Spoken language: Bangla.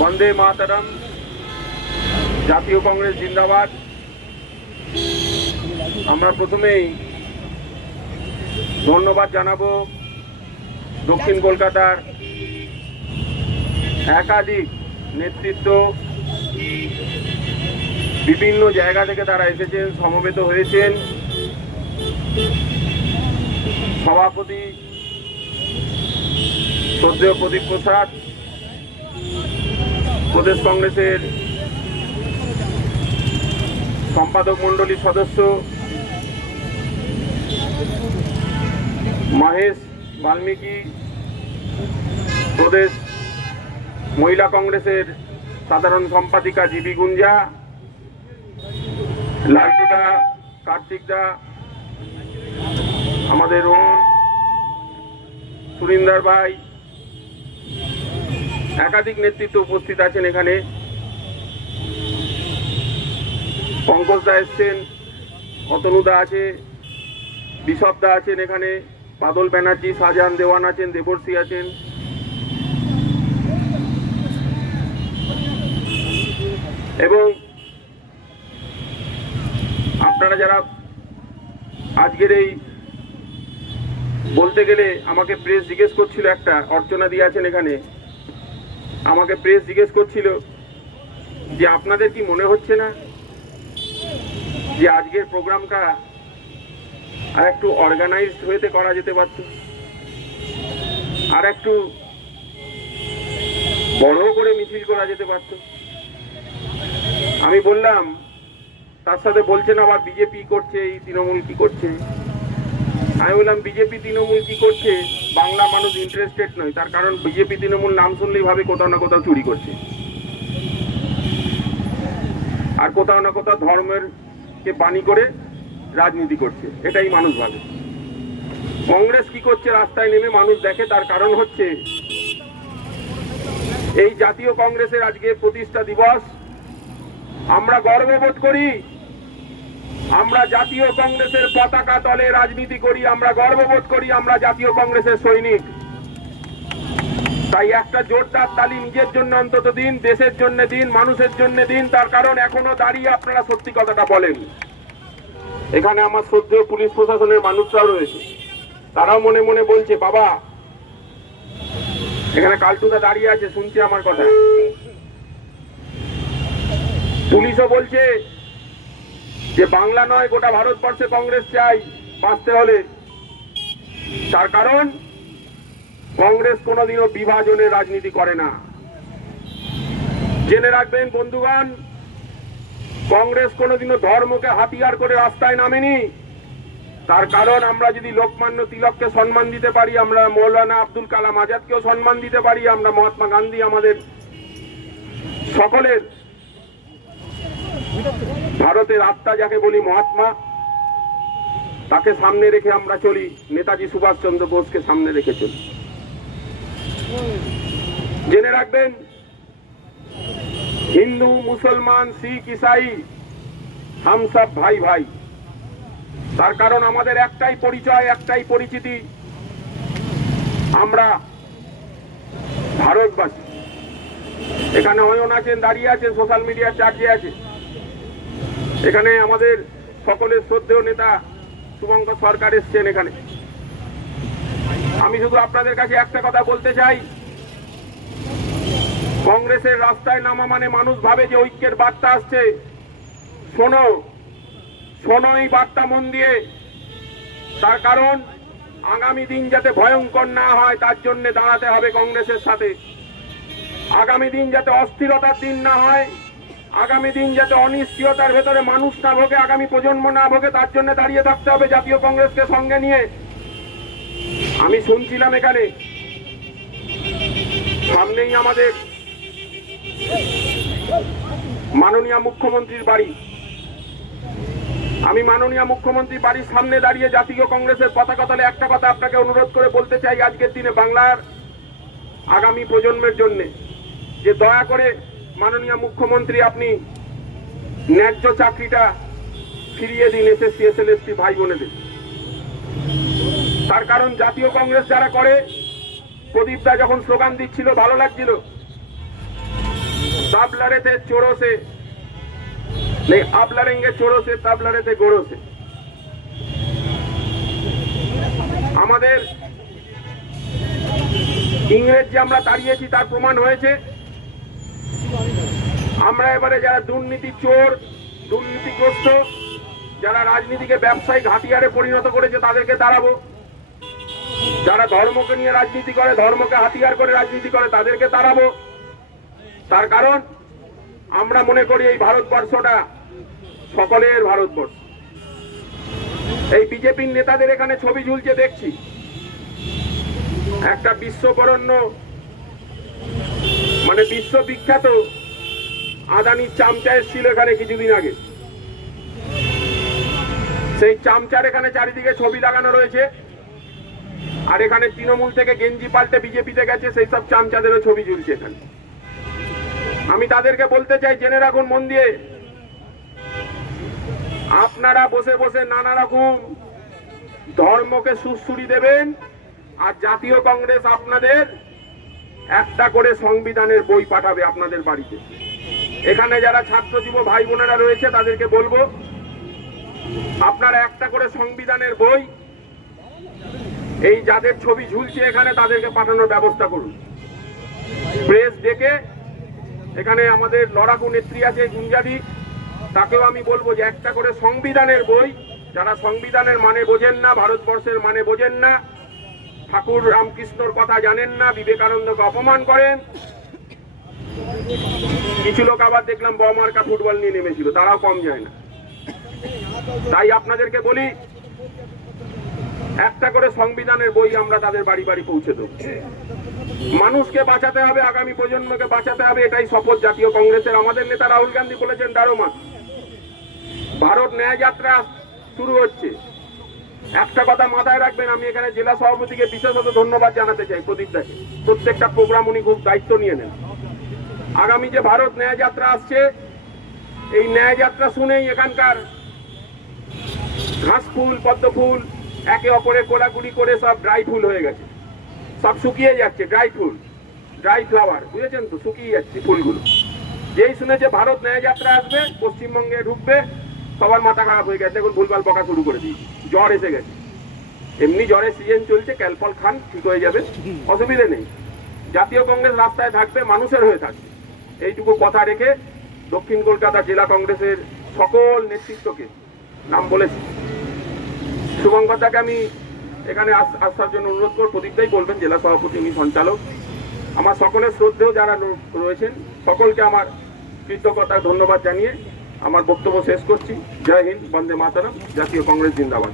বন্দে মাতারাম, জাতীয় কংগ্রেস জিন্দাবাদ। আমরা প্রথমেই ধন্যবাদ জানাব দক্ষিণ কলকাতার একাধিক নেতৃত্ব। বিভিন্ন জায়গা থেকে তারা এসেছেন, সমবেত হয়েছেন। সভাপতি শ্রদ্ধেয় প্রদীপ প্রসাদ, প্রদেশ কংগ্রেসের সম্পাদক মণ্ডলীর সদস্য, মহেশ বাল্মীকি, প্রদেশ মহিলা কংগ্রেসের সাধারণ সম্পাদিকা জিবি গুঞ্জা, লালটুদা কার্তিকদা আমাদের ওন সুরিন্দার ভাই একাধিক নেতৃত্ব উপস্থিত আছেন এখানে। পঙ্কজদা এসছেন অতনুদা আছে বিশপদা আছেন এখানে, বাদল ব্যানার্জি, শাহজাহান দেওয়ান আছেন, দেবর্ষী আছেন। এবং আপনারা যারা আজকের এই বলতে গেলে আমাকে প্রেস জিজ্ঞেস করছিল একটা, অর্চনা দিয়ে আছেন এখানে। আমাকে প্রেস জিজ্ঞেস করছিল যে আপনাদের কি মনে হচ্ছে না যে আজকের প্রোগ্রামটা আর একটু অর্গানাইজড হয়েতে করা যেতে পারত? আর একটু বড় করে মিছিল করা যেতে পারত? আমি বললাম, তার সাথে বলছেন আবার বিজেপি করছে, এই তৃণমূল কি করছে? আমি বললাম, বিজেপি তৃণমূল কি করছে? বাংলা মানুষ ইন্টারেস্টেড নয়। তার কারণ বিজেপি তৃণমূল নাম শুনলেই ভাবে কোথাও না কোথাও চুরি করছে। আর কোথাও না কোথাও ধর্মের কে বাণী করে রাজনীতি করছে। এটাই মানুষ ভাবে। কংগ্রেস কি করছে? রাস্তায় নেমে মানুষ দেখে। তার কারণ হচ্ছে, এই জাতীয় কংগ্রেসের আজকে প্রতিষ্ঠা দিবস। আমরা গর্ববোধ করি আমরা জাতীয় কংগ্রেসের পতাকা তলে রাজনীতি করি, আমরা গর্ববোধ করি, আমরা জাতীয় কংগ্রেসের সৈনিক। তাই একটা জোরদার তালি নিজের জন্য, অন্তত দিন, দেশের জন্য দিন, মানুষের জন্য দিন, তার কারণ এখনও দাঁড়িয়ে আপনারা সত্যি কথাটা বলেন। এখানে আমার শ্রদ্ধেয় পুলিশ প্রশাসনের মানুষরাও রয়েছে। তারাও মনে মনে বলছে, বাবা, এখানে কালটুদা দাঁড়িয়ে আছে, শুনছে আমার কথা। পুলিশও বলছে যে বাংলা নয়, গোটা ভারতবর্ষে কংগ্রেস চাই, বাঁচতে হলে। তার কারণ, কংগ্রেস কোনোদিনও বিভাজনের রাজনীতি করে না। জেনে রাখবেন, বন্ধুগণ, কংগ্রেস কোনোদিনও ধর্মকে হাতিয়ার করে রাস্তায় নামেনি। তার কারণ, আমরা যদি লোকমান্য তিলককে সম্মান দিতে পারি, আমরা মৌলানা আব্দুল কালাম আজাদকেও সম্মান দিতে পারি, আমরা মহাত্মা গান্ধী আমাদের সকলের ভারতের আত্মা যাকে বলি মহাত্মা, তাকে সামনে রেখে আমরা চলি। নেতাজি সুভাষচন্দ্র বোসকে সামনে রেখে চলি। জেনে রাখবেন, হিন্দু, মুসলমান, শিখ, ইসাই হাম সব ভাই ভাই। তার কারণ আমাদের একটাই পরিচয়, একটাই পরিচিতি। আমরা ভারতবাসী। এখানে অয়ন আছেন, দাঁড়িয়ে আছেন সোশ্যাল মিডিয়ার চার্জে আছে। এখানে আমাদের সকলের শ্রদ্ধেয় নেতা শুভঙ্কর সরকার এসছেন এখানে। আমি শুধু আপনাদের কাছে একটা কথা বলতে চাই। কংগ্রেসের রাস্তায় নামা মানে মানুষ ভাবে যে ঐক্যের বার্তা আসছে। শোনো শোনো এই বার্তা মন দিয়ে। তার কারণ, আগামী দিন যাতে ভয়ঙ্কর না হয়, তার জন্য দাঁড়াতে হবে কংগ্রেসের সাথে। আগামী দিন যাতে অস্থিরতার দিন না হয় আগামী দিন যাতে অনিশ্চয়তার ভেতরে মানুষ না ভোগে, আগামী প্রজন্ম না ভোগে, তার জন্য দাঁড়িয়ে থাকতে হবে জাতীয় কংগ্রেসকে সঙ্গে নিয়ে। আমি শুনছিলাম এখানে, সামনেই আমাদের মাননীয় মুখ্যমন্ত্রীর বাড়ি। আমি মাননীয় মুখ্যমন্ত্রী বাড়ির সামনে দাঁড়িয়ে জাতীয় কংগ্রেসের পতাকা তলে একটা কথা আপনাকে অনুরোধ করে বলতে চাই আজকের দিনে বাংলার আগামী প্রজন্মের জন্য। যে দয়া করে মাননীয় মুখ্যমন্ত্রী, আপনি ন্যায্য চাকরিটা ফিরিয়ে দিন এসএসসি এসসি ভাই বোনেদের। তার কারণ জাতীয় কংগ্রেস যারা করে প্রদীপ দা যখন স্লোগান দিচ্ছিল, ভালো লাগছিল। তাবলারেতে চোরসে, নেই, আবলারেঙ্গে চোরসে, তাবলারেতে গোড়সে আমাদের ইংরেজ যে আমরা দাঁড়িয়েছি তার প্রমাণ হয়েছে। আমরা এবারে যারা দুর্নীতি চোর, দুর্নীতিগ্রস্ত, যারা রাজনীতিকে ব্যবসায়িক হাতিয়ারে পরিণত করেছে তাদেরকে দাঁড়াবো। যারা ধর্মকে নিয়ে রাজনীতি করে, ধর্মকে হাতিয়ার করে রাজনীতি করে তাদেরকে দাঁড়াবো। তার কারণ, আমরা মনে করি এই ভারতবর্ষটা সকলের ভারতবর্ষ। এই বিজেপির নেতাদের এখানে ছবি ঝুলছে, দেখছি। একটা বিশ্ববরণ্য মানে বিশ্ববিখ্যাত আদানির চামচা এসেছিল এখানে কিছুদিন আগে। সেই চামচার এখানে চারিদিকে ছবি লাগানো রয়েছে। আর এখানে তৃণমূল থেকে গেঞ্জি পাল্টে বিজেপিতে গেছে, সেই সব চামচাদেরও ছবি ঝুলছে এখানে। আমি তাদেরকে বলতে চাই, জেনে রাখুন মন দিয়ে, আপনারা বসে বসে নানা রকম ধর্মকে সুশ্রুরি দেবেন, আর জাতীয় কংগ্রেস আপনাদের একটা করে সংবিধানের বই পাঠাবে আপনাদের বাড়িতে। এখানে যারা ছাত্র যুব ভাই বোনেরা রয়েছে, তাদেরকে বলব, আপনারা একটা করে সংবিধানের বই, এই যাদের ছবি ঝুলছে এখানে, তাদেরকে পাঠানোর ব্যবস্থা করুন। প্রেস ডেকে, এখানে আমাদের লড়াকু নেত্রী আছে, গুঞ্জাদি, তাকেও আমি বলব যে একটা করে সংবিধানের বই, যারা সংবিধানের মানে বোঝেন না, ভারতবর্ষের মানে বোঝেন না ঠাকুর রামকৃষ্ণর কথা জানেন না, বিবেকানন্দকে অপমান করেন। কিছু লোক আবার দেখলাম বমার্কা ফুটবল নিয়ে নেমেছিল, তারাও কম যায় না। তাই আপনাদেরকে বলি, একটা করে সংবিধানের বই আমরা তাদের বাড়ি বাড়ি পৌঁছে দেবো। মানুষকে বাঁচাতে হবে, আগামী প্রজন্মকে বাঁচাতে হবে, এটাই শপথ জাতীয় কংগ্রেসের। আমাদের নেতা রাহুল গান্ধী বলেছেন তেরো মাস ভারত ন্যায় যাত্রা শুরু হচ্ছে। একটা কথা মাথায় রাখবেন, আমি এখানে জেলা সভাপতিকে বিশেষত ধন্যবাদ জানাতে চাই প্রদীপ দাকে। প্রত্যেকটা প্রোগ্রাম উনি খুব দায়িত্ব নিয়ে নেন। আগামী যে ভারত ন্যায় যাত্রা আসছে, এই ন্যায় যাত্রা শুনেই এখানকার ঘাস ফুল, পদ্ম ফুল, একে অপরে কোলাকুলি করে সব ড্রাই ফুল হয়ে গেছে। সব শুকিয়ে যাচ্ছে ড্রাই ফুল ড্রাই ফ্লাওয়ার বুঝেছেন তো? শুকিয়ে যাচ্ছে ফুলগুলো। যেই শুনেছে ভারত ন্যায় যাত্রা আসবে, পশ্চিমবঙ্গে ঢুকবে, সবার মাথা খারাপ হয়ে গেছে। এখন ভুলভাল বকা শুরু করে দিয়েছে। জ্বর এসে গেছে। এমনি জ্বরের সিজন চলছে ক্যালপল খান, ঠিক হয়ে যাবে, অসুবিধে নেই। জাতীয় কংগ্রেস রাস্তায় থাকবে, মানুষের হয়ে থাকবে। এইটুকু কথা রেখে দক্ষিণ কলকাতা জেলা কংগ্রেসের সকল নেতৃত্বকে নাম বলেছি। শুভঙ্করদাকে আমি এখানে আস- আসার জন্য অনুরোধ করব প্রদীপটাই বলবেন, জেলা সভাপতি, উনি সঞ্চালক। আমার সকলের শ্রদ্ধেয় যারা রয়েছেন, সকলকে আমার কৃতজ্ঞতা, ধন্যবাদ জানিয়ে আমার বক্তব্য শেষ করছি। জয় হিন্দ বন্দে মাতারাম জাতীয় কংগ্রেস জিন্দাবাদ।